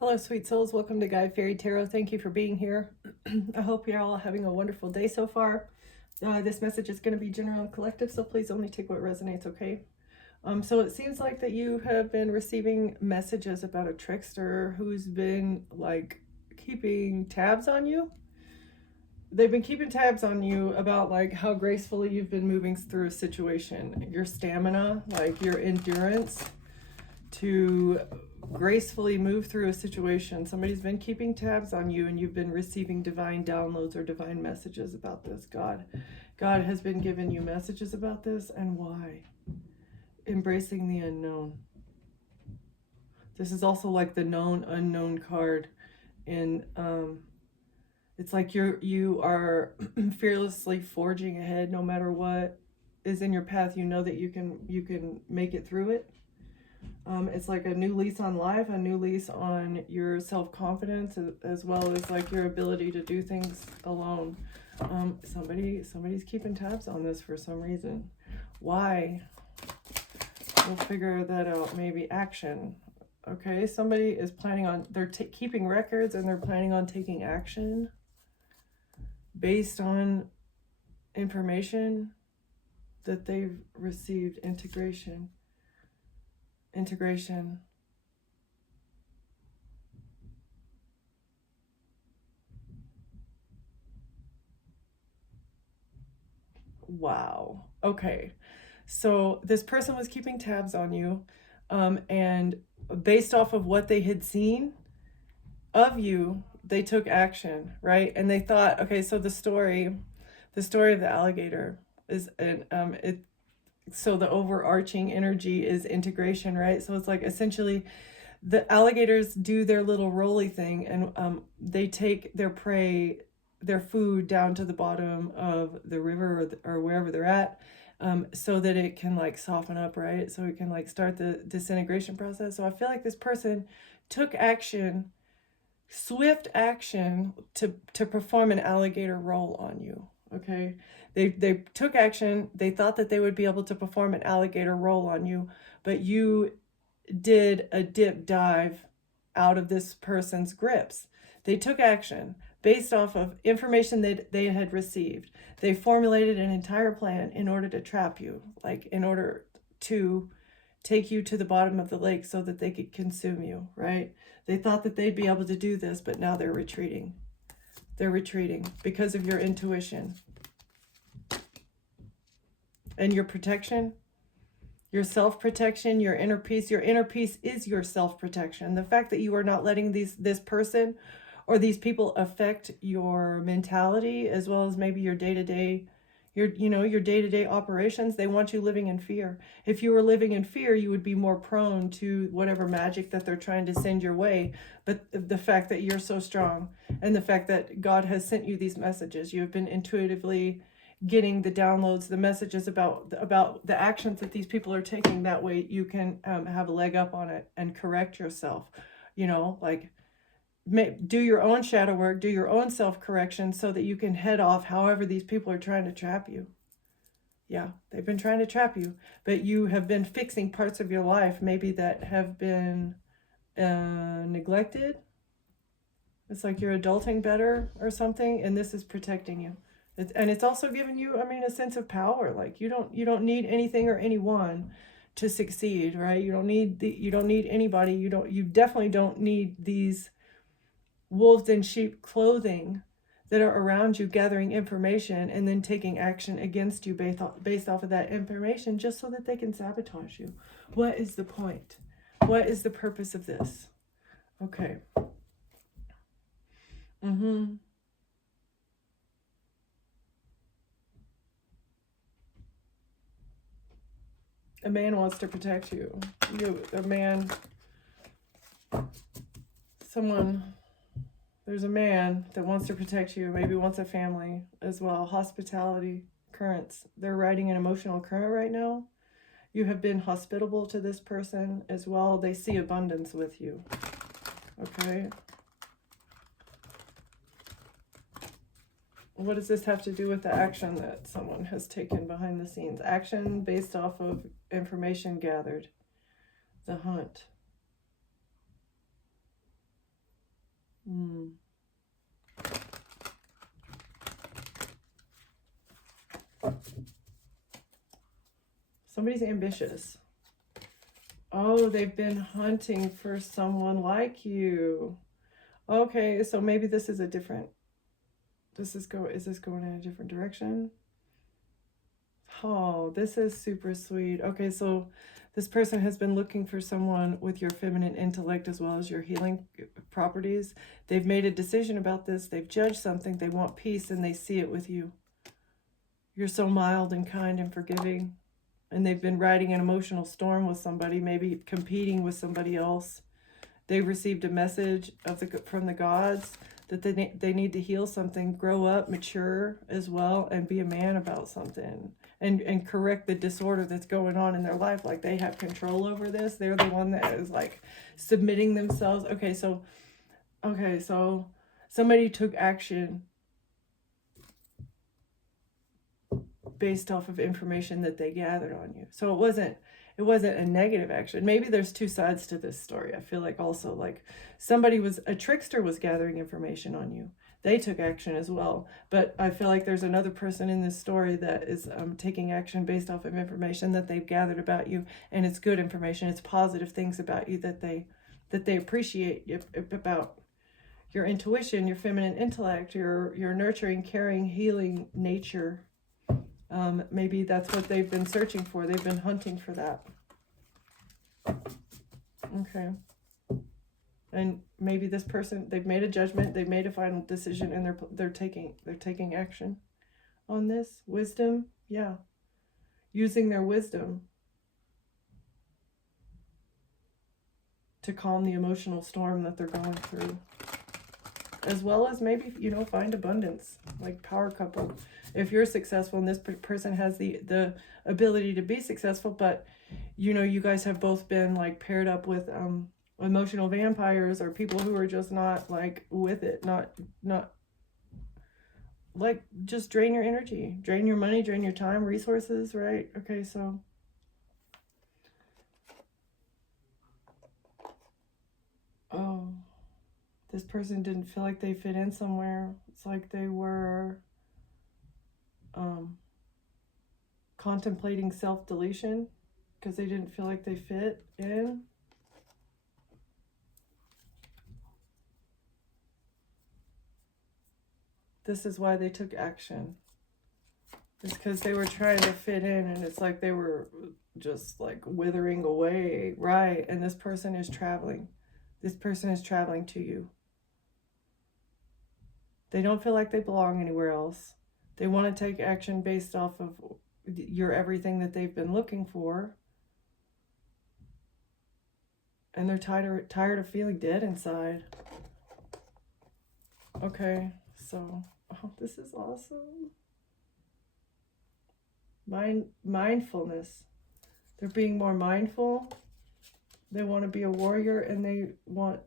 Hello, sweet souls. Welcome to Guide Fairy Tarot. Thank you for being here. I hope you're all having a wonderful day so far. This message is going to be general and collective, so please only take what resonates, okay? So it seems like that you have been receiving messages about a trickster who's been, like, keeping tabs on you. They've been keeping tabs on you about, like, how gracefully you've been moving through a situation. Your stamina, like, your endurance to gracefully move through a situation. Somebody's been keeping tabs on you and you've been receiving divine downloads or divine messages about this. God has been giving you messages about this. And why? Embracing the unknown. This is also like the known unknown card in it's like you are fearlessly forging ahead no matter what is in your path. You know that you can make it through it. It's like a new lease on life, a new lease on your self-confidence, as well as like your ability to do things alone. Somebody's keeping tabs on this for some reason. Why? We'll figure that out. Maybe action. Okay, somebody is planning on, they're keeping records and they're planning on taking action based on information that they've received. Integration. Wow. Okay. So this person was keeping tabs on you, and based off of what they had seen of you, they took action, right? And they thought, okay, so the story of the alligator is, so the overarching energy is integration, right? So it's like essentially the alligators do their little rolly thing, and they take their prey, their food, down to the bottom of the river or wherever they're at, so that it can like soften up, right? So it can like start the disintegration process. So I feel like this person took action, swift action, to perform an alligator roll on you. Okay, they took action. They thought that they would be able to perform an alligator roll on you, but you did a dip dive out of this person's grips. They took action based off of information that they had received. They formulated an entire plan in order to trap you, like in order to take you to the bottom of the lake so that they could consume you, right? They thought that they'd be able to do this, but now they're retreating. They're retreating because of your intuition and your protection, your self-protection, your inner peace. Your inner peace is your self-protection. The fact that you are not letting this person or these people affect your mentality, as well as maybe your day-to-day, your day-to-day operations. They want you living in fear. If you were living in fear, you would be more prone to whatever magic that they're trying to send your way. But the fact that you're so strong, and the fact that God has sent you these messages, you have been intuitively getting the downloads, the messages about the actions that these people are taking. That way you can have a leg up on it and correct yourself, like do your own shadow work, do your own self-correction, so that you can head off however these people are trying to trap you. Yeah, they've been trying to trap you, but you have been fixing parts of your life maybe that have been neglected. It's like you're adulting better or something, and this is protecting you. And it's also giving you, a sense of power. Like you don't need anything or anyone to succeed, right? You don't need anybody. You definitely don't need these wolves in sheep clothing that are around you, gathering information and then taking action against you based off of that information, just so that they can sabotage you. What is the point? What is the purpose of this? Okay. A man wants to protect you. A man, there's a man that wants to protect you, maybe wants a family as well. Hospitality currents. They're riding an emotional current right now. You have been hospitable to this person as well. They see abundance with you. Okay. What does this have to do with the action that someone has taken behind the scenes? Action based off of information gathered. The hunt. Mm. Somebody's ambitious. Oh, they've been hunting for someone like you. Okay, so maybe this is a different, is this going in a different direction? Oh, this is super sweet. Okay, so this person has been looking for someone with your feminine intellect as well as your healing properties. They've made a decision about this. They've judged something. They want peace and they see it with you. You're so mild and kind and forgiving. And they've been riding an emotional storm with somebody, maybe competing with somebody else. They received a message from the gods that they need to heal something, grow up, mature as well, and be a man about something, and correct the disorder that's going on in their life. Like they have control over this. They're the one that is like submitting themselves. Okay, so somebody took action based off of information that they gathered on you. So it wasn't a negative action. Maybe there's two sides to this story. I feel like also like a trickster was gathering information on you. They took action as well. But I feel like there's another person in this story that is taking action based off of information that they've gathered about you. And it's good information. It's positive things about you that they appreciate about your intuition, your feminine intellect, your nurturing, caring, healing nature. Maybe that's what they've been searching for. They've been hunting for that. Okay. And maybe this person, they've made a judgment, they've made a final decision, and they're taking action on this. Wisdom, yeah. Using their wisdom to calm the emotional storm that they're going through. As well as maybe, find abundance, like power couple. If you're successful and this person has the ability to be successful, but you guys have both been like paired up with emotional vampires or people who are just not like with it, not like just drain your energy, drain your money, drain your time, resources, right? Okay, so this person didn't feel like they fit in somewhere. It's like they were contemplating self-deletion because they didn't feel like they fit in. This is why they took action. It's because they were trying to fit in, and it's like they were just like withering away, right? And this person is traveling. This person is traveling to you. They don't feel like they belong anywhere else. They want to take action based off of your everything that they've been looking for. And they're tired of feeling dead inside. Okay, so, this is awesome. Mindfulness. They're being more mindful. They want to be a warrior, and they want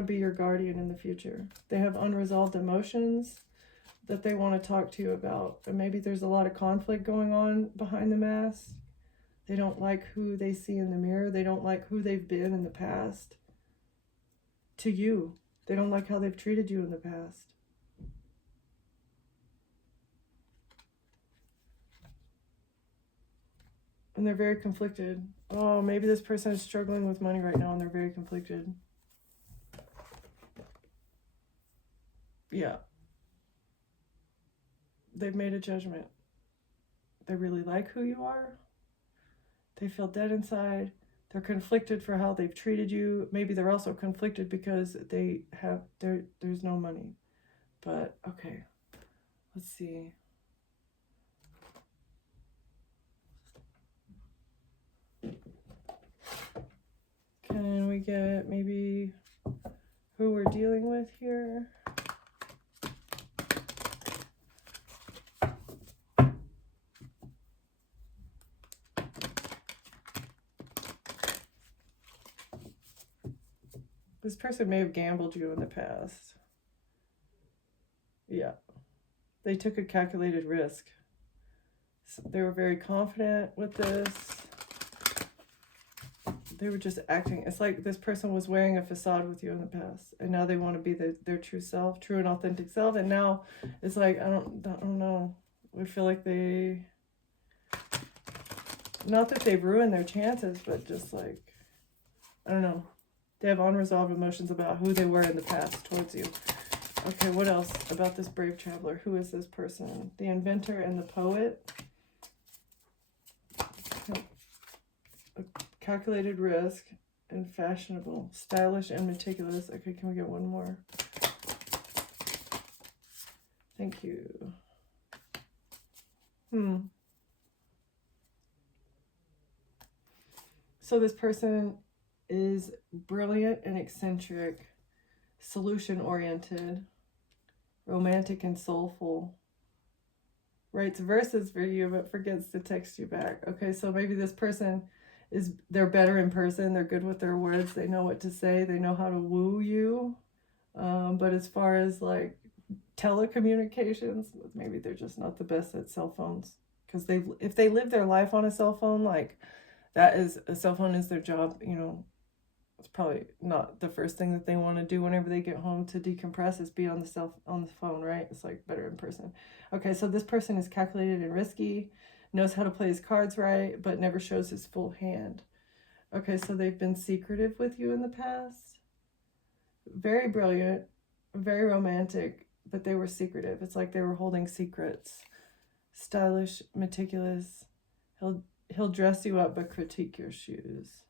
to be your guardian in the future. They have unresolved emotions that they want to talk to you about. And maybe there's a lot of conflict going on behind the mask. They don't like who they see in the mirror. They don't like who they've been in the past. To you. They don't like how they've treated you in the past. And they're very conflicted. Oh, maybe this person is struggling with money right now and they're very conflicted. Yeah. They've made a judgment. They really like who you are. They feel dead inside. They're conflicted for how they've treated you. Maybe they're also conflicted because there's no money. But okay, let's see. Can we get maybe who we're dealing with here? This person may have gambled you in the past. Yeah. They took a calculated risk. So they were very confident with this. They were just acting. It's like this person was wearing a facade with you in the past, and now they want to be their true self, true and authentic self. And now it's like, I don't know. I feel like they, not that they've ruined their chances, but just like, I don't know. They have unresolved emotions about who they were in the past towards you. Okay, what else about this brave traveler? Who is this person? The inventor and the poet. A calculated risk and fashionable. Stylish and meticulous. Okay, can we get one more? Thank you. So this person is brilliant and eccentric, solution-oriented, romantic and soulful. Writes verses for you, but forgets to text you back. Okay, so maybe this person they're better in person. They're good with their words. They know what to say. They know how to woo you. But as far as like telecommunications, maybe they're just not the best at cell phones. Because if they live their life on a cell phone, like a cell phone is their job, you know, it's probably not the first thing that they want to do whenever they get home to decompress is be on the phone, right? It's like better in person. Okay, so this person is calculated and risky, knows how to play his cards right, but never shows his full hand. Okay, so they've been secretive with you in the past. Very brilliant, very romantic, but they were secretive. It's like they were holding secrets. Stylish, meticulous. He'll dress you up but critique your shoes.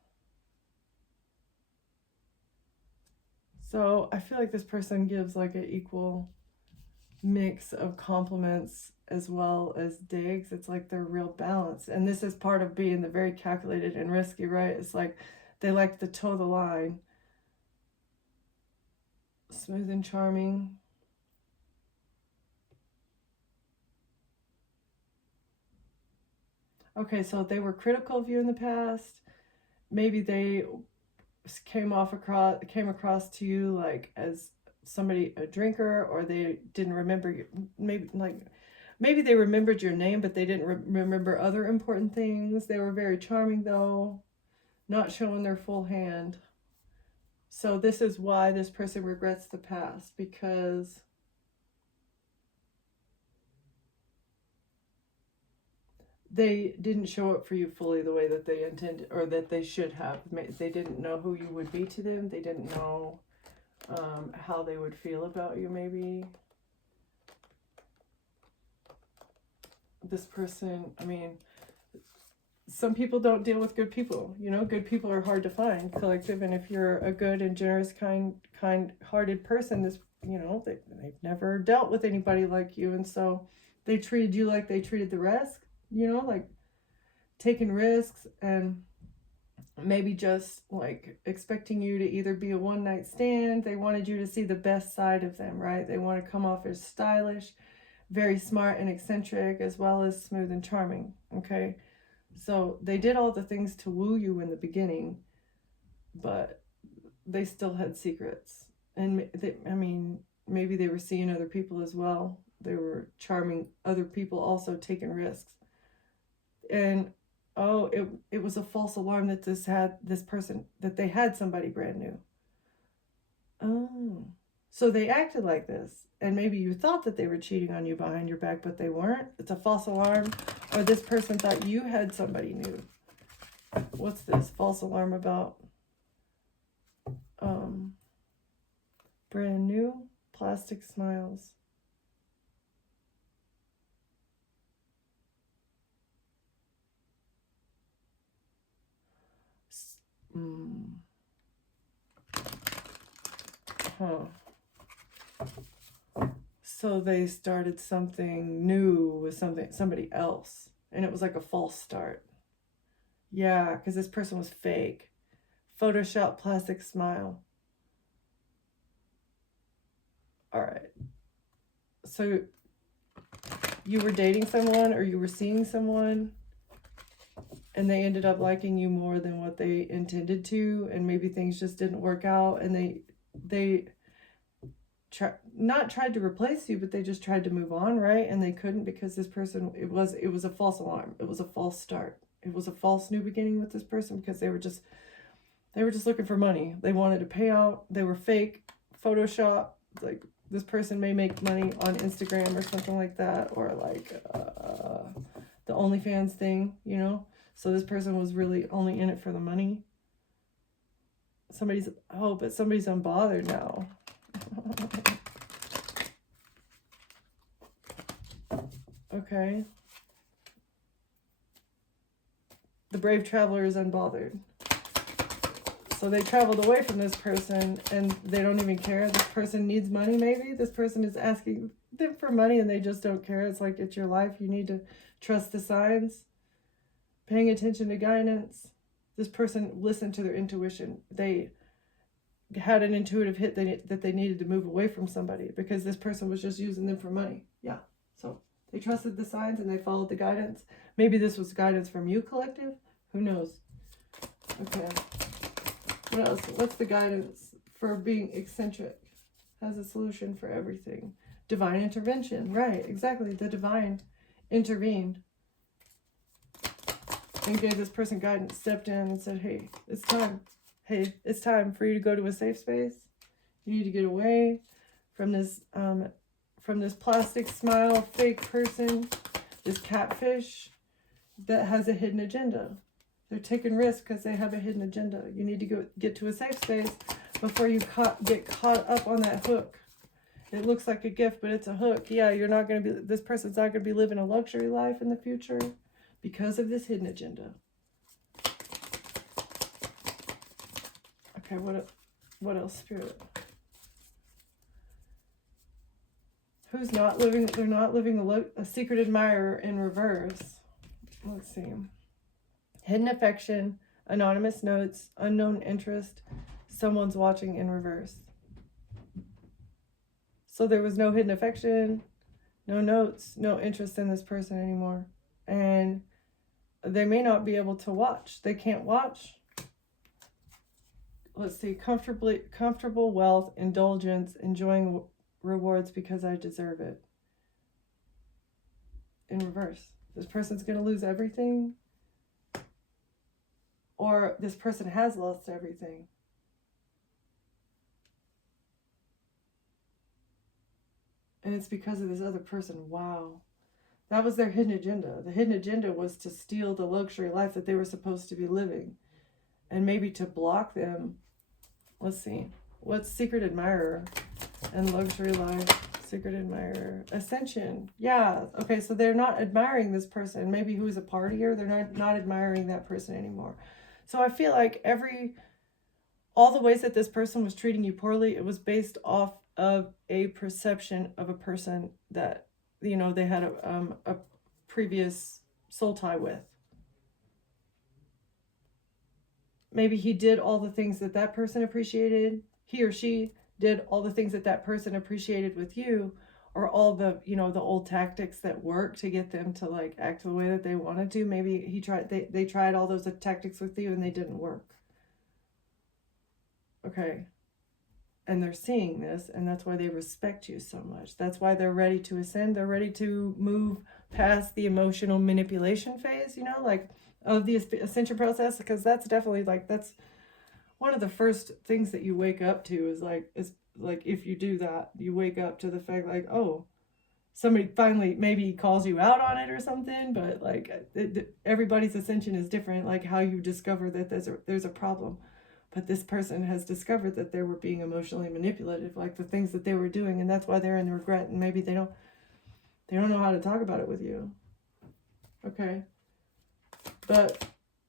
So I feel like this person gives like an equal mix of compliments as well as digs. It's like they're real balanced. And this is part of being the very calculated and risky, right? It's like they like to toe the line. Smooth and charming. Okay, so they were critical of you in the past. Maybe they came across to you like as somebody, a drinker, or they didn't remember you. Maybe they remembered your name, but they didn't remember other important things. They were very charming though, not showing their full hand. So this is why this person regrets the past, because they didn't show up for you fully the way that they intended, or that they should have. They didn't know who you would be to them. They didn't know how they would feel about you, maybe. This person, I mean, some people don't deal with good people. You know, good people are hard to find, collective. And if you're a good and generous, kind-hearted person, they've never dealt with anybody like you. And so they treated you like they treated the rest. You know, like taking risks and maybe just like expecting you to either be a one-night stand. They wanted you to see the best side of them, right? They want to come off as stylish, very smart and eccentric, as well as smooth and charming. Okay, so they did all the things to woo you in the beginning, but they still had secrets. And maybe they were seeing other people as well. They were charming other people, also taking risks. And it was a false alarm that they had somebody brand new. Oh, so they acted like this, and maybe you thought that they were cheating on you behind your back, but they weren't. It's a false alarm, or this person thought you had somebody new. What's this false alarm about? Brand new plastic smiles. So they started something new with somebody else, and it was like a false start. Yeah, because this person was fake. Photoshop plastic smile. All right. So you were dating someone, or you were seeing someone, and they ended up liking you more than what they intended to, and maybe things just didn't work out, and they not tried to replace you, but they just tried to move on, right? And they couldn't, because this person, it was a false alarm. It was a false start. It was a false new beginning with this person, because they were just They were just looking for money. They wanted to pay out. They were fake, Photoshop. Like, this person may make money on Instagram or something like that, or like the OnlyFans thing, you know? So this person was really only in it for the money. But somebody's unbothered now. Okay. The brave traveler is unbothered. So they traveled away from this person and they don't even care. This person needs money, maybe. This person is asking them for money and they just don't care. It's like, it's your life. You need to trust the signs. Paying attention to guidance. This person listened to their intuition. They had an intuitive hit that they needed to move away from somebody because this person was just using them for money. Yeah. So they trusted the signs and they followed the guidance. Maybe this was guidance from you, collective. Who knows? Okay. What else? What's the guidance for being eccentric? Has a solution for everything. Divine intervention. Right, exactly. The divine intervened and gave this person guidance, stepped in and said, hey, it's time. Hey, it's time for you to go to a safe space. You need to get away from this plastic smile, fake person, this catfish that has a hidden agenda. They're taking risks because they have a hidden agenda. You need to get to a safe space before you get caught up on that hook. It looks like a gift, but it's a hook. Yeah, this person's not going to be living a luxury life in the future because of this hidden agenda. Okay, what else, Spirit? Who's not living? They're not living a secret admirer in reverse. Let's see. Hidden affection, anonymous notes, unknown interest, someone's watching in reverse. So there was no hidden affection, no notes, no interest in this person anymore. And they may not be able to watch. They can't watch. Let's see, comfortable wealth, indulgence, enjoying rewards because I deserve it. In reverse. This person's going to lose everything. Or this person has lost everything. And it's because of this other person. Wow. That was their hidden agenda. The hidden agenda was to steal the luxury life that they were supposed to be living. And maybe to block them. Let's see. What's secret admirer and luxury life? Secret admirer. Ascension. Yeah. Okay, so they're not admiring this person. Maybe who's a partier. They're not admiring that person anymore. So I feel like all the ways that this person was treating you poorly, it was based off of a perception of a person that, you know, they had a previous soul tie with. Maybe he did all the things that that person appreciated. He or she did all the things that that person appreciated with you, or all the, you know, the old tactics that work to get them to like act the way that they wanted to. Maybe they tried all those tactics with you and they didn't work. Okay. And they're seeing this, and that's why they respect you so much. That's why they're ready to ascend. They're ready to move past the emotional manipulation phase, you know, like of the ascension process, because that's definitely like, that's one of the first things that you wake up to is like if you do that, you wake up to the fact like, oh, somebody finally maybe calls you out on it or something, but like everybody's ascension is different, like how you discover that there's a problem. But this person has discovered that they were being emotionally manipulative, like the things that they were doing, and that's why they're in regret, and maybe they don't know how to talk about it with you. Okay. But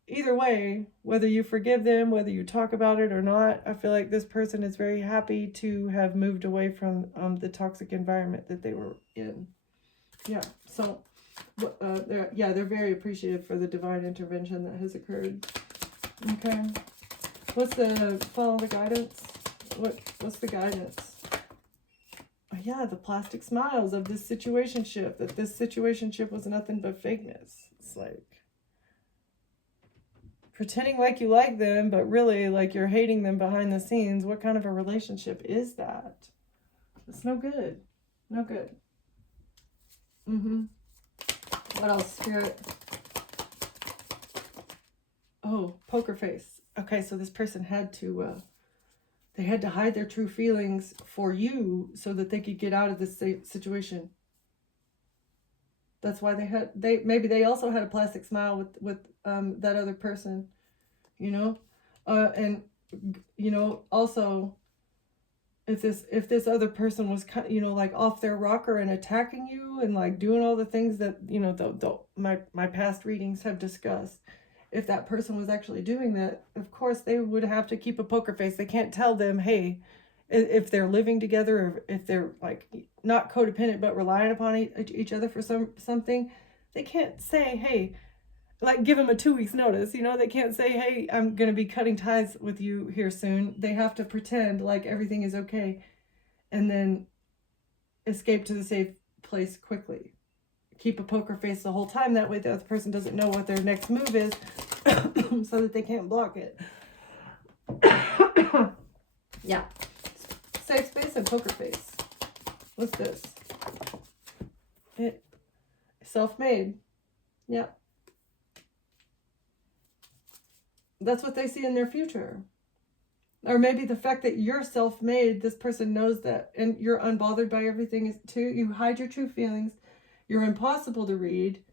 either way, whether you forgive them, whether you talk about it or not, I feel like this person is very happy to have moved away from the toxic environment that they were in. Yeah, so they're very appreciative for the divine intervention that has occurred. Okay. What's the follow the guidance? What's the guidance? Oh, yeah, the plastic smiles of this situationship, that this situationship was nothing but fakeness. It's like pretending like you like them, but really like you're hating them behind the scenes. What kind of a relationship is that? It's no good. No good. What else, Spirit? Oh, poker face. Okay, so this person had to, they had to hide their true feelings for you so that they could get out of this situation. That's why maybe they also had a plastic smile with that other person, you know, and you know, also if this other person was you know, like off their rocker and attacking you and like doing all the things that, you know, my past readings have discussed, if that person was actually doing that, of course they would have to keep a poker face. They can't tell them, hey, if they're living together, or if they're like not codependent but relying upon each other for something, they can't say, hey, like give them a 2 weeks notice, you know. They can't say, hey, I'm going to be cutting ties with you here soon. They have to pretend like everything is okay and then escape to the safe place quickly. Keep a poker face the whole time. That way the other person doesn't know what their next move is so that they can't block it. Yeah. Safe space and poker face. What's this? It self-made. Yeah. That's what they see in their future. Or maybe the fact that you're self-made, this person knows that, and you're unbothered by everything too. You hide your true feelings. You're impossible to read.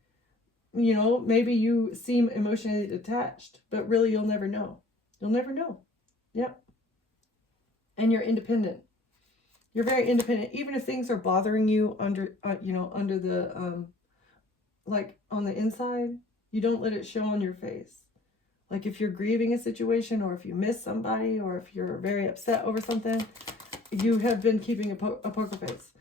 You know, maybe you seem emotionally detached, but really you'll never know. You'll never know. Yep. And you're independent. You're very independent. Even if things are bothering you under, you know, under the, like on the inside, you don't let it show on your face. Like if you're grieving a situation, or if you miss somebody, or if you're very upset over something, you have been keeping a poker face.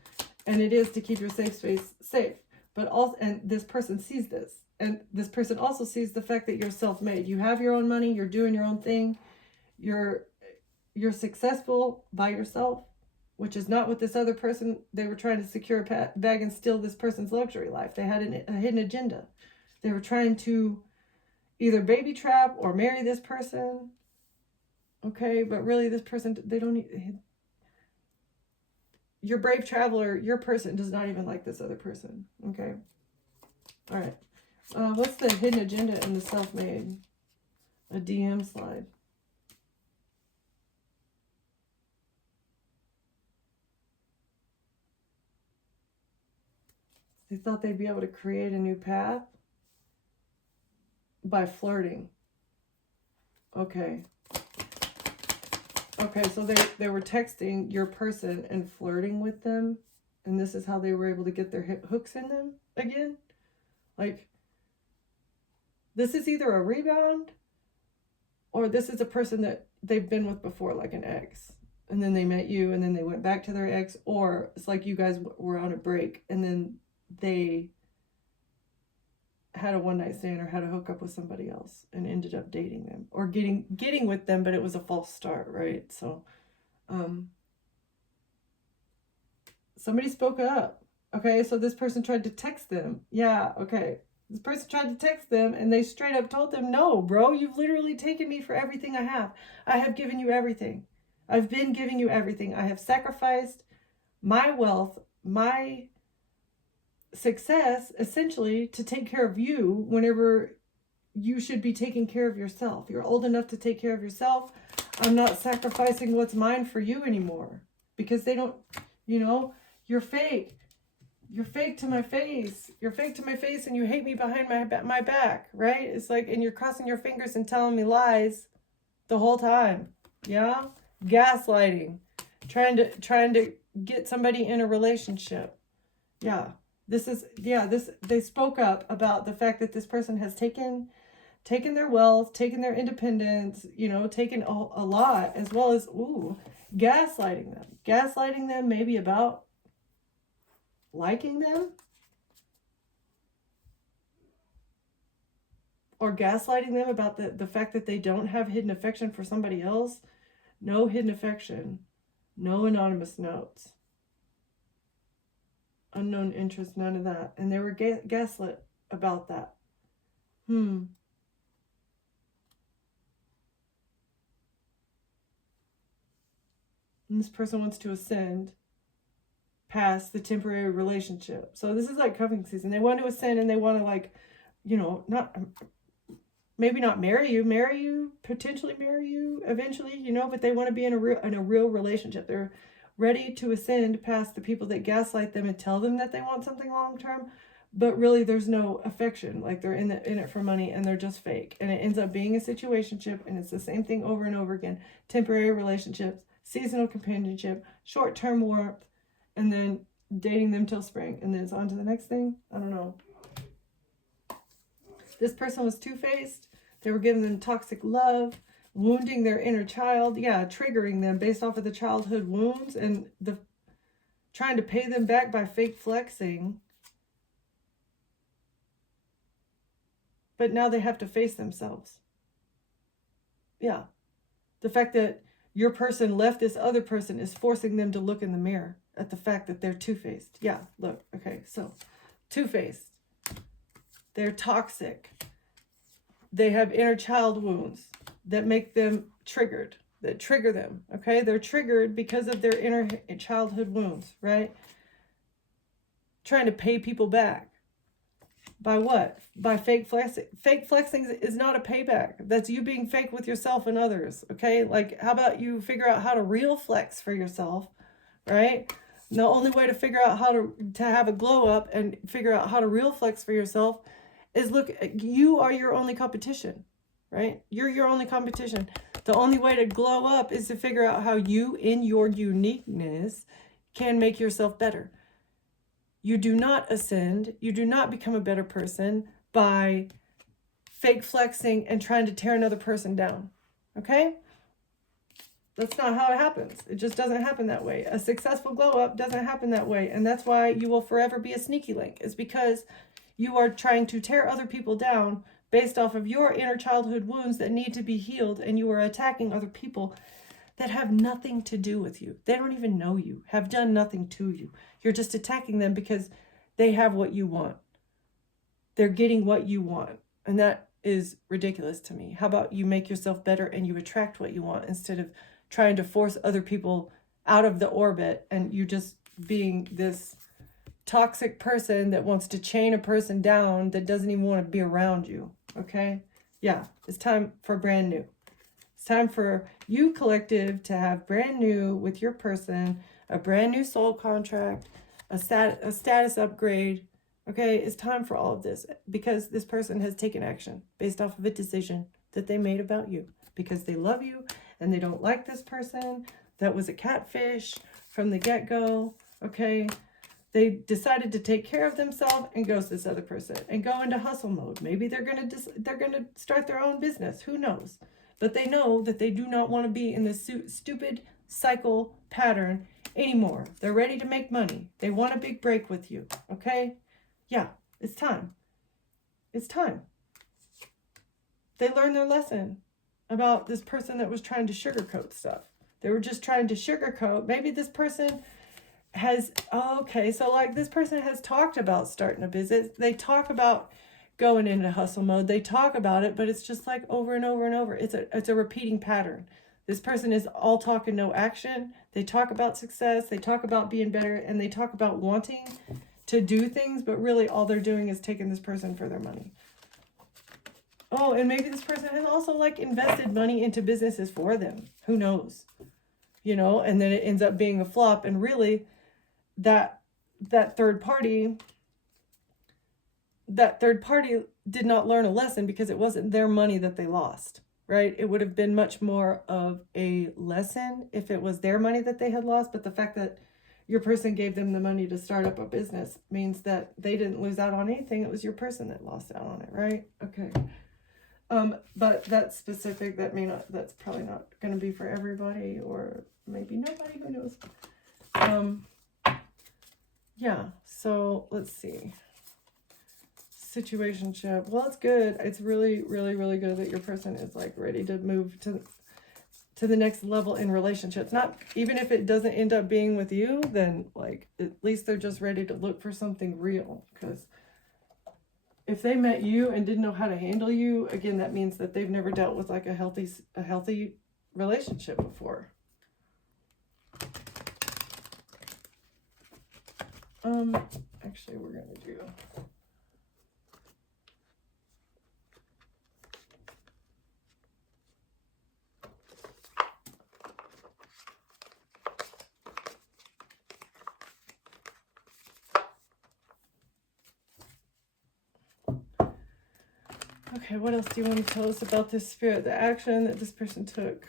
And it is to keep your safe space safe. But also, and this person sees this. And this person also sees the fact that you're self-made. You have your own money. You're doing your own thing. You're successful by yourself, which is not what this other person, they were trying to secure a bag and steal this person's luxury life. They had a hidden agenda. They were trying to either baby trap or marry this person. Okay, but really this person, they don't need, your brave traveler, your person does not even like this other person. Okay. All right. What's the hidden agenda in the self-made? A DM slide. They thought they'd be able to create a new path by flirting. Okay. Okay, so they were texting your person and flirting with them, and this is how they were able to get their hooks in them again. Like, this is either a rebound, or this is a person that they've been with before, like an ex, and then they met you, and then they went back to their ex, or it's like you guys were on a break, and then they had a one-night stand or had a hookup with somebody else and ended up dating them, or getting with them, but it was a false start, right? So somebody spoke up. Okay, so this person tried to text them. Yeah, okay. This person tried to text them, and they straight up told them, no, bro, you've literally taken me for everything I have. I have given you everything. I've been giving you everything. I have sacrificed my wealth, my success, essentially, to take care of you whenever you should be taking care of yourself. You're old enough to take care of yourself. I'm not sacrificing what's mine for you anymore, because they don't, you know, you're fake. You're fake to my face. You're fake to my face, and you hate me behind my back, right? It's like, and you're crossing your fingers and telling me lies the whole time. Yeah? Gaslighting. Trying to get somebody in a relationship. Yeah. They spoke up about the fact that this person has taken their wealth, taken their independence, you know, taken a lot, as well as, gaslighting them maybe about liking them, or gaslighting them about the fact that they don't have hidden affection for somebody else. No hidden affection, no anonymous notes, unknown interest, none of that. And they were gaslit about that. And this person wants to ascend past the temporary relationship. So this is like cuffing season. They want to ascend, and they want to, like, you know, not maybe not marry you, potentially marry you eventually, you know, but they want to be in a real relationship. They're ready to ascend past the people that gaslight them and tell them that they want something long term, but really there's no affection. Like they're in it for money and they're just fake. And it ends up being a situationship, and it's the same thing over and over again. Temporary relationships, seasonal companionship, short-term warmth, and then dating them till spring, and then it's on to the next thing. I don't know. This person was two-faced. They were giving them toxic love, wounding their inner child. Yeah, triggering them based off of the childhood wounds and the trying to pay them back by fake flexing. But now they have to face themselves. Yeah. The fact that your person left this other person is forcing them to look in the mirror at the fact that they're two-faced. Yeah, look. Okay, so two-faced. They're toxic. They have inner child wounds that make them triggered, that trigger them, okay? They're triggered because of their inner childhood wounds, right? Trying to pay people back. By what? By fake flexing. Fake flexing is not a payback. That's you being fake with yourself and others, okay? Like, how about you figure out how to real flex for yourself, right? The only way to figure out how to have a glow up and figure out how to real flex for yourself is look, you are your only competition, right? You're your only competition. The only way to glow up is to figure out how you, in your uniqueness, can make yourself better. You do not ascend, you do not become a better person by fake flexing and trying to tear another person down, okay? That's not how it happens. It just doesn't happen that way. A successful glow up doesn't happen that way. And that's why you will forever be a sneaky link. It's because you are trying to tear other people down based off of your inner childhood wounds that need to be healed. And you are attacking other people that have nothing to do with you. They don't even know you, have done nothing to you. You're just attacking them because they have what you want. They're getting what you want. And that is ridiculous to me. How about you make yourself better and you attract what you want instead of trying to force other people out of the orbit and you just being this toxic person that wants to chain a person down that doesn't even want to be around you, okay? Yeah, it's time for brand new. It's time for you, collective, to have brand new with your person, a brand new soul contract, a status upgrade, okay? It's time for all of this because this person has taken action based off of a decision that they made about you because they love you and they don't like this person that was a catfish from the get-go, okay? They decided to take care of themselves and ghost this other person and go into hustle mode. Maybe they're gonna start their own business. Who knows? But they know that they do not want to be in this stupid cycle pattern anymore. They're ready to make money. They want a big break with you. Okay? Yeah, it's time. It's time. They learned their lesson about this person that was trying to sugarcoat stuff. They were just trying to sugarcoat. Maybe this person has, okay, so like this person has talked about starting a business. They talk about going into hustle mode. They talk about it, but it's just like over and over and over. It's a repeating pattern. This person is all talk and no action. They talk about success. They talk about being better, and they talk about wanting to do things, but really all they're doing is taking this person for their money. Oh, and maybe this person has also like invested money into businesses for them. Who knows? You know, and then it ends up being a flop, and really that third party did not learn a lesson because it wasn't their money that they lost, right? It would have been much more of a lesson if it was their money that they had lost. But the fact that your person gave them the money to start up a business means that they didn't lose out on anything. It was your person that lost out on it, right? Okay. But that's specific. That's probably not going to be for everybody, or maybe nobody, who knows? Yeah, so let's see. Situationship. Well, it's good. It's really, really, really good that your person is like ready to move to the next level in relationships. Not even if it doesn't end up being with you, then like at least they're just ready to look for something real. Because if they met you and didn't know how to handle you, again, that means that they've never dealt with like a healthy relationship before. Actually, we're going to do Okay, what else do you want to tell us about this spirit? The action that this person took.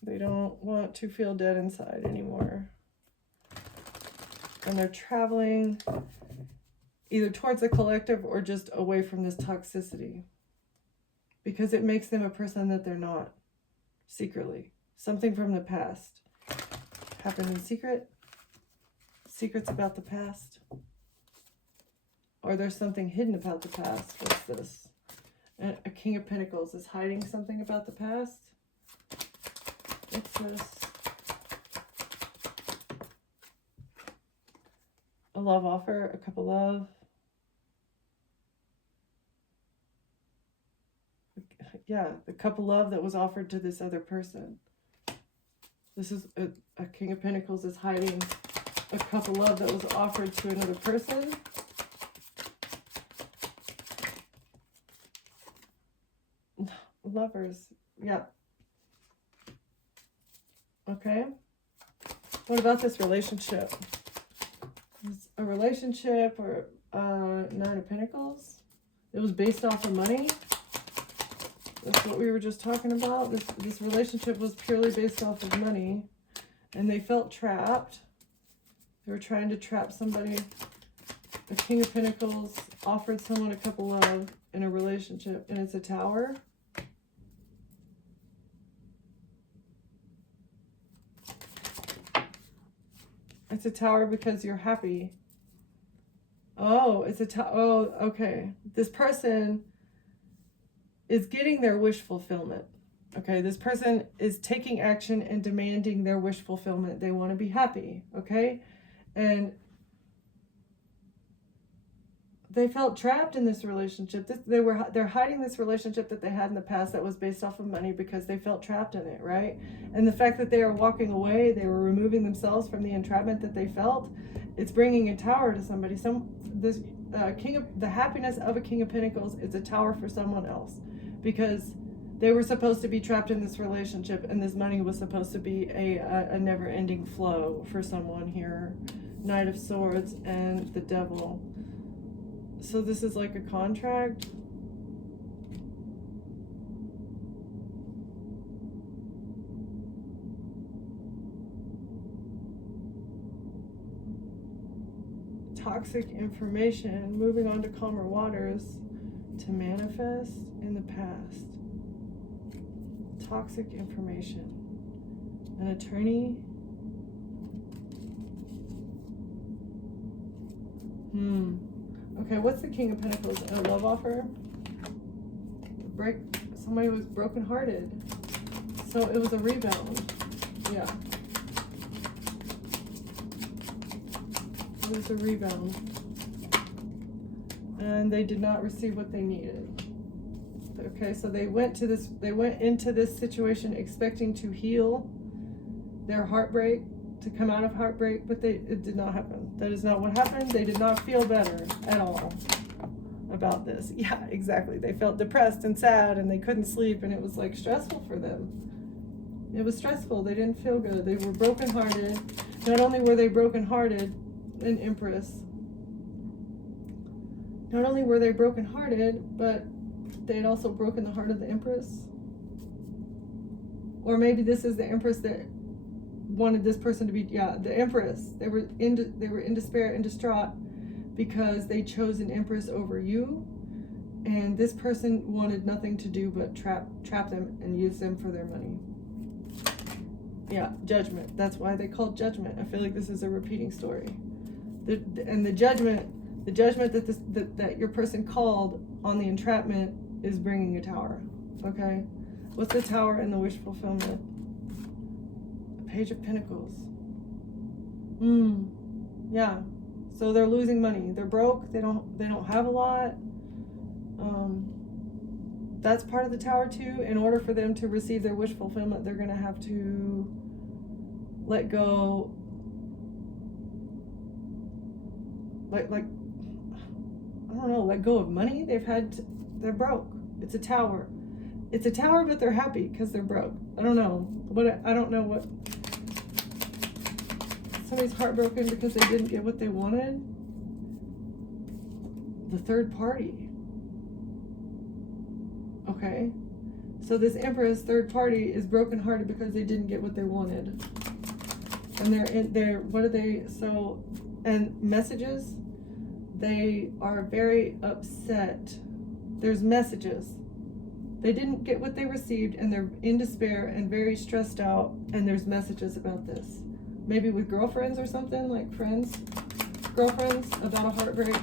They don't want to feel dead inside anymore. And they're traveling either towards the collective or just away from this toxicity. Because it makes them a person that they're not, secretly. Something from the past. Happened in secret. Secrets about the past. Or there's something hidden about the past. What's this? A King of Pentacles is hiding something about the past. What's this? A love offer, a cup of love. Yeah, the cup of love that was offered to this other person. This is a King of Pentacles is hiding a cup of love that was offered to another person. Lovers, yeah. Okay. What about this relationship? It's a relationship or Nine of Pentacles? It was based off of money. That's what we were just talking about. This relationship was purely based off of money. And they felt trapped. They were trying to trap somebody. The King of Pentacles offered someone a cup of love in a relationship. And it's a Tower. It's a Tower because you're happy. Oh, it's a Tower. Oh, okay. This person is getting their wish fulfillment. Okay, this person is taking action and demanding their wish fulfillment. They want to be happy, okay? And they felt trapped in this relationship. They're hiding this relationship that they had in the past that was based off of money because they felt trapped in it, right? And the fact that they are walking away, they were removing themselves from the entrapment that they felt. It's bringing a Tower to somebody. The happiness of a King of Pentacles is a Tower for someone else. Because they were supposed to be trapped in this relationship and this money was supposed to be a never-ending flow for someone here. Knight of Swords and the Devil. So this is like a contract. Toxic information. Moving on to calmer waters. To manifest in the past. Toxic information. An attorney. Okay, what's the King of Pentacles? A love offer? Somebody was brokenhearted. So it was a rebound. Yeah. It was a rebound. And they did not receive what they needed. Okay, so they went into this situation expecting to heal their heartbreak, to come out of heartbreak, but it did not happen. That is not what happened. They did not feel better at all about this. Yeah, exactly. They felt depressed and sad and they couldn't sleep and it was like stressful for them. It was stressful. They didn't feel good. They were brokenhearted. Not only were they brokenhearted, an Empress. Not only were they brokenhearted, but they had also broken the heart of the Empress. Or maybe this is the Empress that wanted this person to be, yeah, the Empress. They were in despair and distraught because they chose an Empress over you. And this person wanted nothing to do but trap them and use them for their money. Yeah, Judgment. That's why they called Judgment. I feel like this is a repeating story. The judgment that your person called on the entrapment is bringing a Tower. Okay, what's the Tower in the wish fulfillment? Page of Pentacles. Yeah. So they're losing money. They're broke. They don't have a lot. That's part of the Tower too. In order for them to receive their wish fulfillment, they're gonna have to let go. Like I don't know, let go of money. They're broke. It's a Tower. It's a Tower, but they're happy because they're broke. I don't know what. Somebody's heartbroken because they didn't get what they wanted. The third party. Okay? So this Empress, third party, is brokenhearted because they didn't get what they wanted. And they're what are they, so, and messages, they are very upset. There's messages. They didn't get what they received, and they're in despair and very stressed out, and there's messages about this. Maybe with girlfriends or something, like friends, girlfriends, about a heartbreak.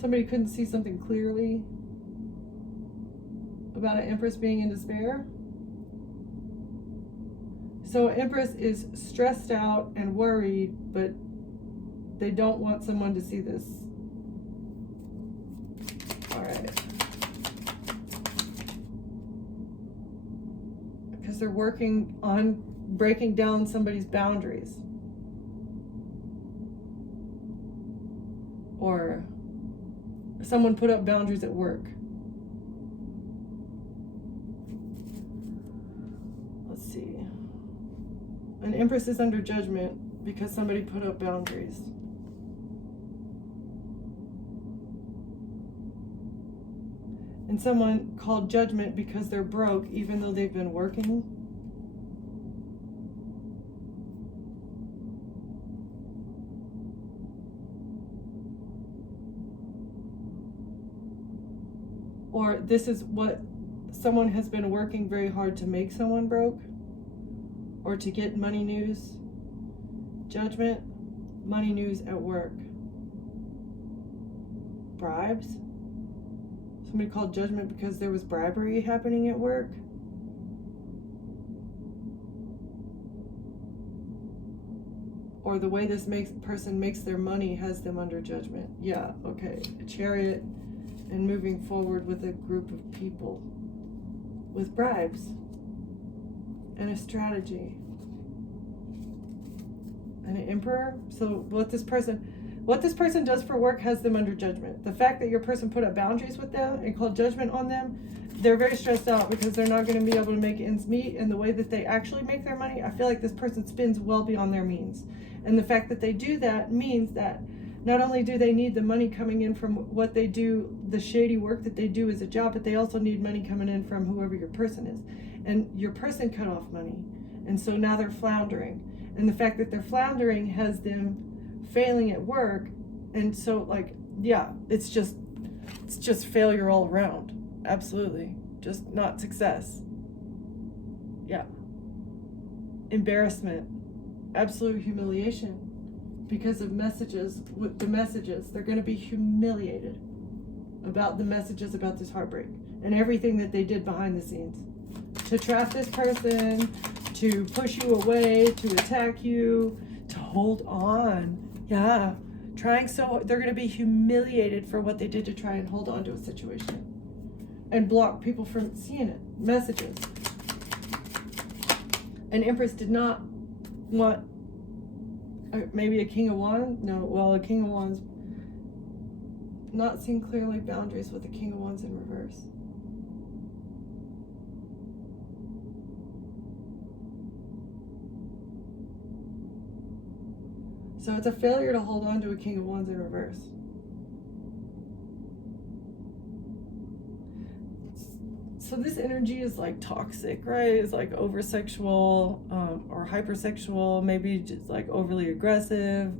Somebody couldn't see something clearly about an Empress being in despair. So Empress is stressed out and worried, but they don't want someone to see this. All right. Because they're working on breaking down somebody's boundaries. Or someone put up boundaries at work. Let's see. An Empress is under judgment because somebody put up boundaries. And someone called judgment because they're broke even though they've been working. Or this is what someone has been working very hard to make someone broke, or to get money news. Judgment, money news at work. Bribes. Somebody called judgment because there was bribery happening at work. Or the way this person makes their money has them under judgment. Yeah, okay. A Chariot. And moving forward with a group of people with bribes and a strategy and an Emperor. So what this person does for work has them under judgment. The fact that your person put up boundaries with them and called judgment on them, they're very stressed out because they're not going to be able to make ends meet. And the way that they actually make their money, I feel like this person spends well beyond their means. And the fact that they do that means that not only do they need the money coming in from what they do, the shady work that they do as a job, but they also need money coming in from whoever your person is. And your person cut off money. And so now they're floundering. And the fact that they're floundering has them failing at work. And so, like, yeah, it's just failure all around. Absolutely. Just not success. Yeah. Embarrassment. Absolute humiliation. Because of messages, with the messages, they're going to be humiliated about the messages about this heartbreak and everything that they did behind the scenes to trap this person, to push you away, to attack you, to hold on. Yeah, they're going to be humiliated for what they did to try and hold on to a situation and block people from seeing it. Messages. An Empress did not want maybe a King of Wands? No, well, a King of Wands. Not seeing clearly boundaries with the King of Wands in reverse. So it's a failure to hold on to a King of Wands in reverse. So this energy is like toxic, right? It's like over-sexual or hypersexual, maybe just like overly aggressive,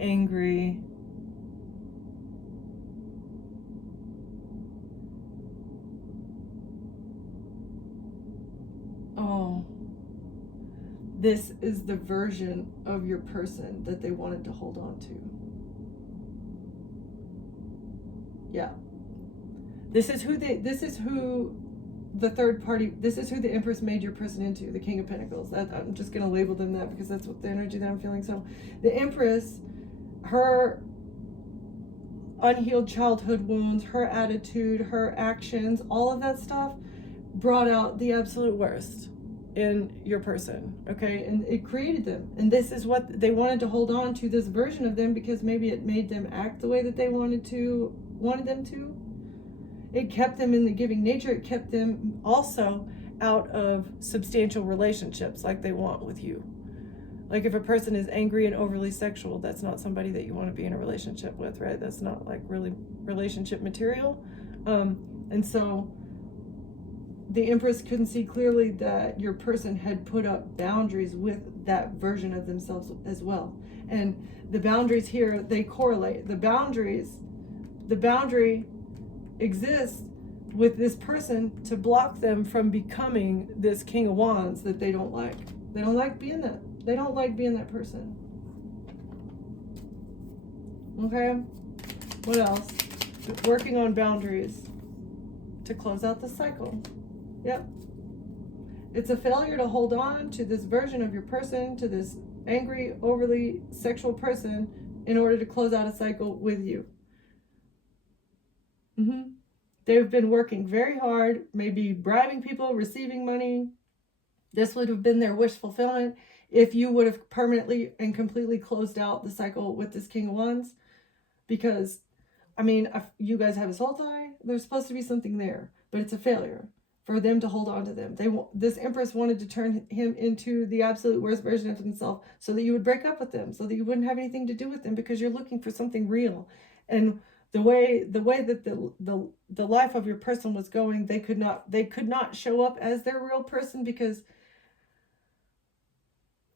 angry. Oh, this is the version of your person that they wanted to hold on to. Yeah. This is who the third party, this is who the Empress made your person into, the King of Pentacles. I'm just going to label them that because that's what the energy that I'm feeling. So the Empress, her unhealed childhood wounds, her attitude, her actions, all of that stuff brought out the absolute worst in your person, okay? And it created them. And this is what they wanted to hold on to, this version of them, because maybe it made them act the way that they wanted them to. It kept them in the giving nature. It kept them also out of substantial relationships like they want with you. Like if a person is angry and overly sexual, that's not somebody that you want to be in a relationship with, right? That's not like really relationship material. And so the Empress couldn't see clearly that your person had put up boundaries with that version of themselves as well. And the boundaries here, they correlate. The boundary exists with this person to block them from becoming this King of Wands that they don't like. They don't like being that. They don't like being that person. Okay? What else? Working on boundaries to close out the cycle. Yep. It's a failure to hold on to this version of your person, to this angry, overly sexual person, in order to close out a cycle with you. They've been working very hard, maybe bribing people, receiving money. This would have been their wish fulfillment if you would have permanently and completely closed out the cycle with this King of Wands. Because, I mean, if you guys have a soul tie, there's supposed to be something there, but it's a failure for them to hold on to them. This Empress wanted to turn him into the absolute worst version of himself so that you would break up with them, so that you wouldn't have anything to do with them, because you're looking for something real. And the way that the life of your person was going, they could not show up as their real person, because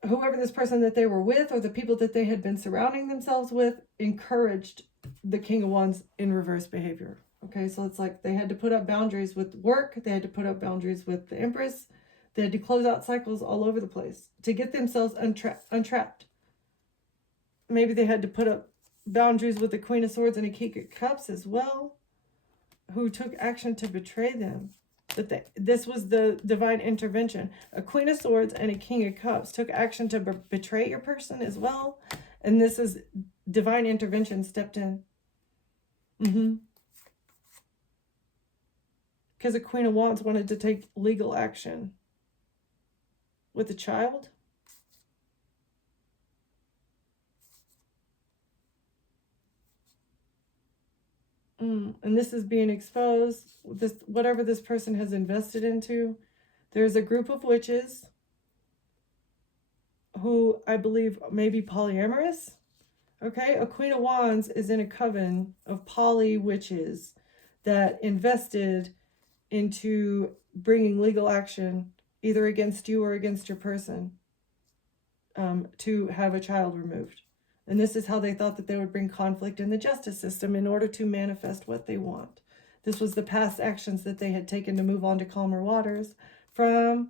whoever this person that they were with, or the people that they had been surrounding themselves with, encouraged the King of Wands in reverse behavior. Okay, so it's like they had to put up boundaries with work, they had to put up boundaries with the Empress, they had to close out cycles all over the place to get themselves untrapped. Maybe they had to put up boundaries with the Queen of Swords and a King of Cups as well, who took action to betray them. But this was the divine intervention. A Queen of Swords and a King of Cups took action to betray your person as well. And this is divine intervention stepped in. Because a Queen of Wands wanted to take legal action with a child. And this is being exposed. Whatever this person has invested into. There's a group of witches who I believe may be polyamorous. Okay, a Queen of Wands is in a coven of poly witches that invested into bringing legal action either against you or against your person to have a child removed. And this is how they thought that they would bring conflict in the justice system in order to manifest what they want. This was the past actions that they had taken to move on to calmer waters from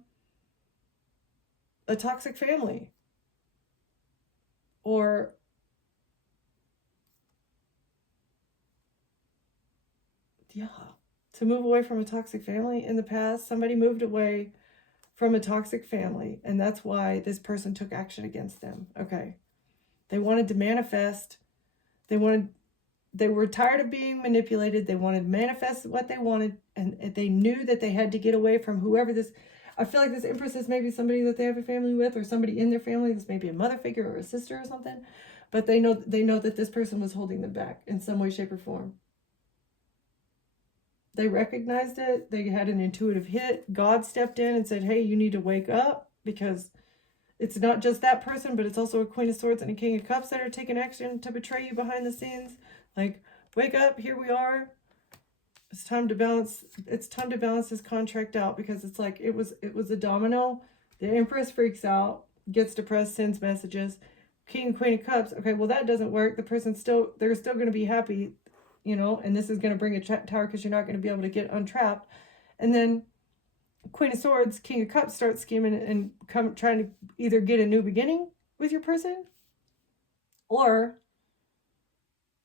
a toxic family. Or to move away from a toxic family in the past. Somebody moved away from a toxic family, and that's why this person took action against them. Okay. They wanted to manifest. They were tired of being manipulated. They wanted to manifest what they wanted, and they knew that they had to get away from whoever this. I feel like this Empress is maybe somebody that they have a family with, or somebody in their family. This may be a mother figure or a sister or something, but they know that this person was holding them back in some way, shape, or form. They recognized it. They had an intuitive hit. God stepped in and said, hey, you need to wake up, because it's not just that person, but it's also a Queen of Swords and a King of Cups that are taking action to betray you behind the scenes. Like, wake up, here we are. It's time to balance this contract out, because it's like it was a domino. The Empress freaks out, gets depressed, sends messages. King and Queen of Cups, okay, well that doesn't work. The person's they're still going to be happy, and this is going to bring a tower, because you're not going to be able to get untrapped. And then Queen of Swords, King of Cups starts scheming and trying to either get a new beginning with your person, or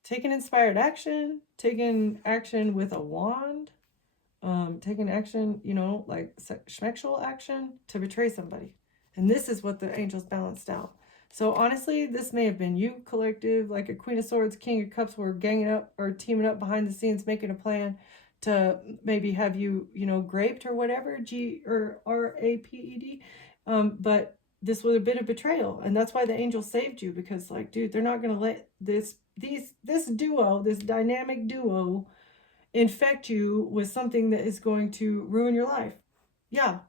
taking inspired action, taking action with a wand, taking action, like sexual action to betray somebody. And this is what the angels balanced out. So honestly, this may have been you, collective, like a Queen of Swords, King of Cups were ganging up or teaming up behind the scenes, making a plan to maybe have you, graped or whatever, G or R-A-P-E-D. But this was a bit of betrayal. And that's why the angels saved you, because like, dude, they're not going to let this duo, this dynamic duo, infect you with something that is going to ruin your life. Yeah.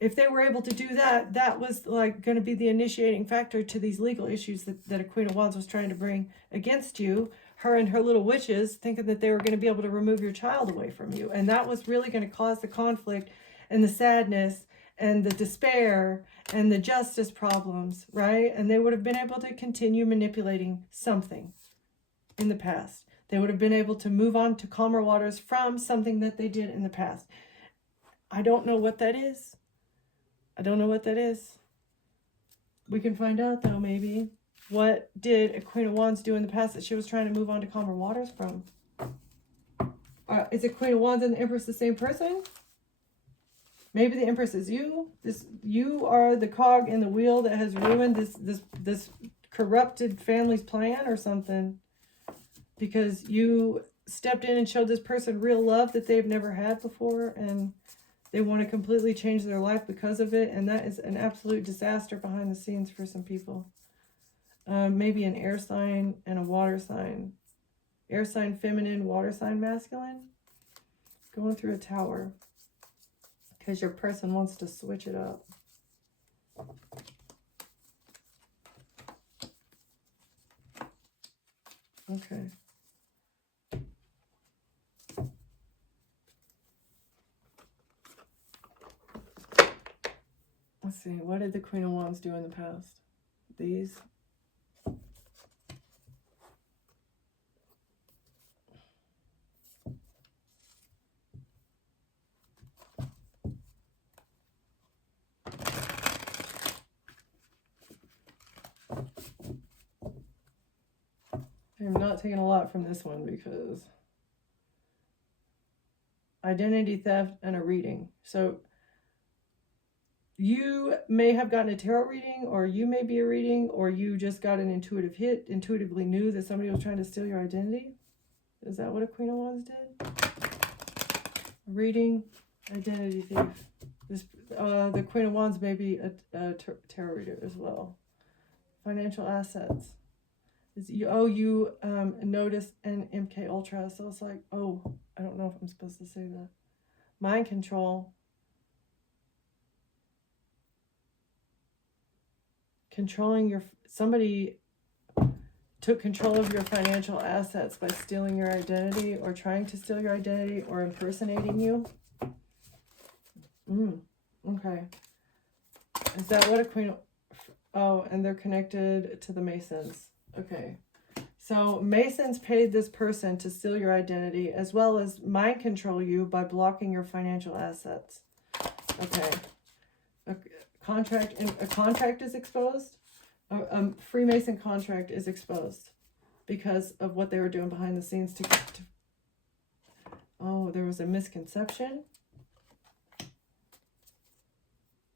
if they were able to do that, that was like going to be the initiating factor to these legal issues that a Queen of Wands was trying to bring against you. Her and her little witches thinking that they were going to be able to remove your child away from you. And that was really going to cause the conflict and the sadness and the despair and the justice problems, right? And they would have been able to continue manipulating something in the past. They would have been able to move on to calmer waters from something that they did in the past. I don't know what that is. I don't know what that is. We can find out though, maybe. What did a Queen of Wands do in the past that she was trying to move on to calmer waters from? Is it Queen of Wands and the Empress the same person? Maybe the Empress is you. You are the cog in the wheel that has ruined this corrupted family's plan or something. Because you stepped in and showed this person real love that they've never had before, and they want to completely change their life because of it, and that is an absolute disaster behind the scenes for some people. Maybe an air sign and a water sign. Air sign feminine, water sign masculine. Going through a tower. Because your person wants to switch it up. Okay. Let's see, what did the Queen of Wands do in the past? These. I'm not taking a lot from this one because identity theft and a reading. So you may have gotten a tarot reading, or you may be a reading, or you just got an intuitive hit, intuitively knew that somebody was trying to steal your identity. Is that what a Queen of Wands did? Reading, identity thief. The Queen of Wands may be a tarot reader as well. Financial assets. You noticed an MK Ultra, so it's like, oh, I don't know if I'm supposed to say that. Mind control. Controlling somebody took control of your financial assets by stealing your identity, or trying to steal your identity, or impersonating you. Okay. Is that what a Queen of... Oh, and they're connected to the Masons. Okay. So Masons paid this person to steal your identity, as well as mind control you by blocking your financial assets. Okay. A contract is exposed. A Freemason contract is exposed because of what they were doing behind the scenes oh, there was a misconception.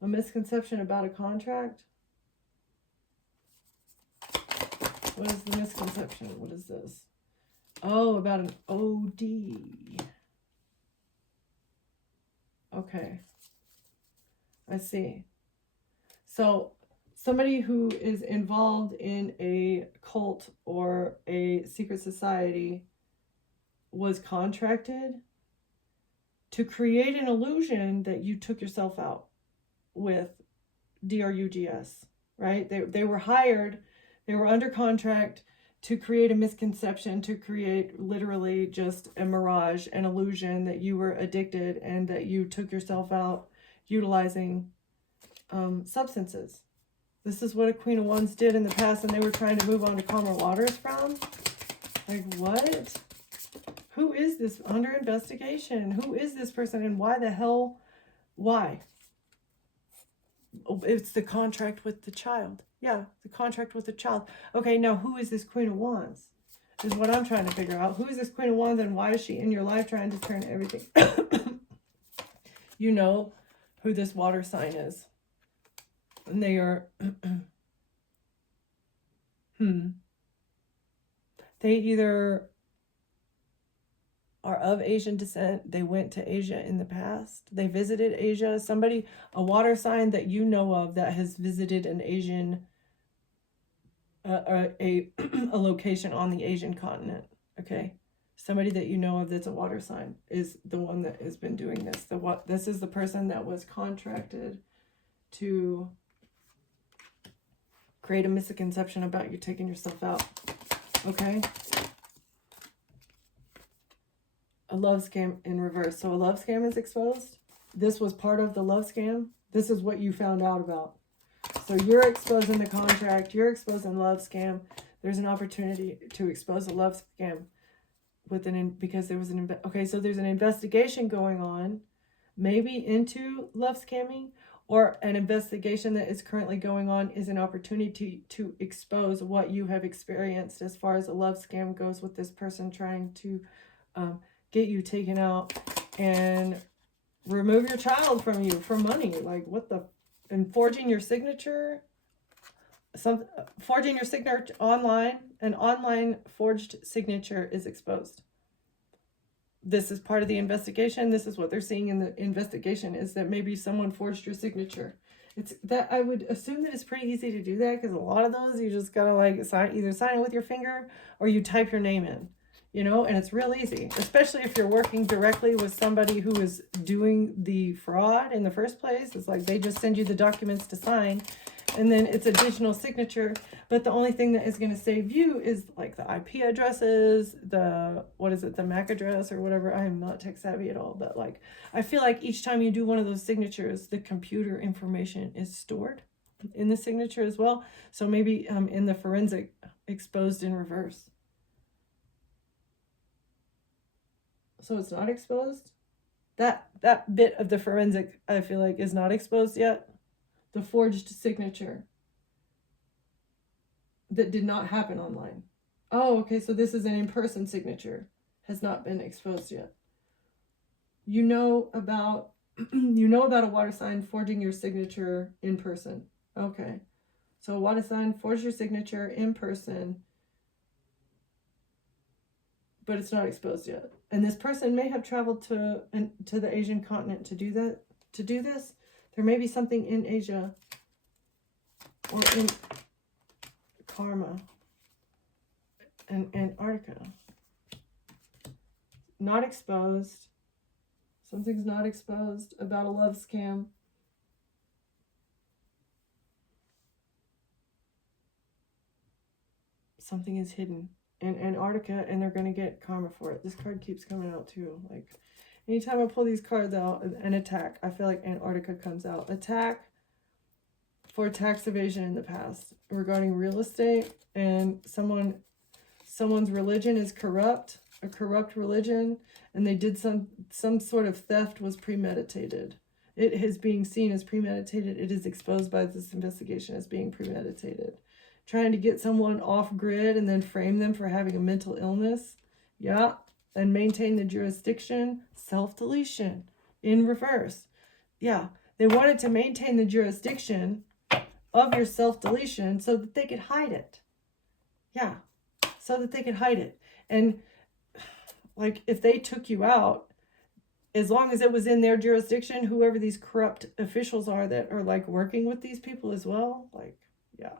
A misconception about a contract. What is the misconception? What is this? Oh, about an OD. Okay. I see. So somebody who is involved in a cult or a secret society was contracted to create an illusion that you took yourself out with DRUGS, right? They were hired, they were under contract to create a misconception, to create literally just a mirage, an illusion that you were addicted and that you took yourself out utilizing substances. This is what a Queen of Wands did in the past, and they were trying to move on to calmer waters from. Like, what? Who is this under investigation? Who is this person, and why the hell? Why? Oh, it's the contract with the child. Yeah, the contract with the child. Okay, now who is this Queen of Wands? Is what I'm trying to figure out. Who is this Queen of Wands, and why is she in your life trying to turn everything? You know who this water sign is. And they are... They either are of Asian descent, they went to Asia in the past, they visited Asia, a water sign that you know of that has visited an Asian, a location on the Asian continent, okay? Somebody that you know of that's a water sign is the one that has been doing this. This is the person that was contracted to create a misconception about you taking yourself out. Okay? A love scam in reverse. So a love scam is exposed. This was part of the love scam. This is what you found out about. So you're exposing the contract. You're exposing love scam. There's an opportunity to expose a love scam because there was okay, so there's an investigation going on, maybe into love scamming, or an investigation that is currently going on is an opportunity to expose what you have experienced as far as a love scam goes, with this person trying to get you taken out and remove your child from you for money. Like, what the? And forging your signature, forging your signature online, an online forged signature is exposed. This is part of the investigation. This is what they're seeing in the investigation, is that maybe someone forged your signature. It's that I would assume that it's pretty easy to do that, because a lot of those you just gotta like either sign it with your finger or you type your name in, you know, and it's real easy, especially if you're working directly with somebody who is doing the fraud in the first place. It's like they just send you the documents to sign, and then it's a digital signature. But the only thing that is going to save you is like the IP addresses, the MAC address or whatever. I am not tech savvy at all, but like I feel like each time you do one of those signatures, the computer information is stored in the signature as well. So maybe in the forensic, exposed in reverse. So it's not exposed. That bit of the forensic, I feel like, is not exposed yet. The forged signature that did not happen online. Oh, okay, so this is an in-person signature. Has not been exposed yet. You know about a water sign forging your signature in person. Okay. So a water sign forged your signature in person, but it's not exposed yet. And this person may have traveled to the Asian continent to do this. There may be something in Asia or in karma and Antarctica. Not exposed. Something's not exposed about a love scam. Something is hidden in Antarctica, and they're going to get karma for it. This card keeps coming out too. Like, anytime I pull these cards out, an attack, I feel like Antarctica comes out. Attack for tax evasion in the past regarding real estate, and someone's religion is corrupt, a corrupt religion, and they did some sort of theft was premeditated. It is being seen as premeditated. It is exposed by this investigation as being premeditated. Trying to get someone off grid and then frame them for having a mental illness. Yeah. And maintain the jurisdiction. Self-deletion in reverse. Yeah. They wanted to maintain the jurisdiction of your self-deletion so that they could hide it. Yeah. So that they could hide it. And like, if they took you out, as long as it was in their jurisdiction, whoever these corrupt officials are that are like working with these people as well, like, yeah.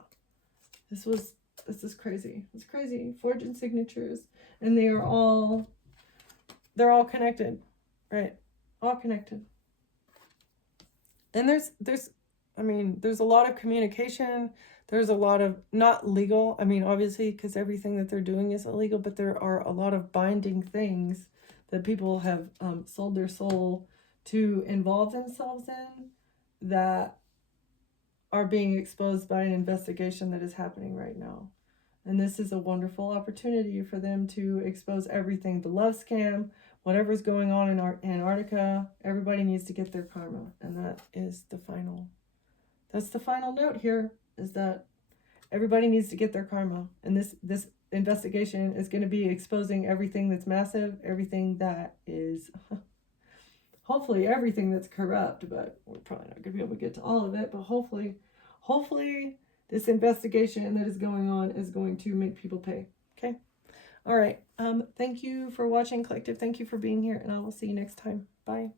This is crazy. It's crazy. Forging signatures, and they're all connected, right? All connected. And there's a lot of communication. There's a lot of not legal. I mean, obviously, because everything that they're doing is illegal, but there are a lot of binding things that people have sold their soul to involve themselves in that are being exposed by an investigation that is happening right now. And this is a wonderful opportunity for them to expose everything. The love scam, whatever's going on in Antarctica, everybody needs to get their karma. And that's the final note here, is that everybody needs to get their karma. And this investigation is going to be exposing everything that's massive, everything that is... hopefully everything that's corrupt, but we're probably not going to be able to get to all of it. But hopefully this investigation that is going on is going to make people pay. Okay. All right. Thank you for watching, Collective. Thank you for being here, and I will see you next time. Bye.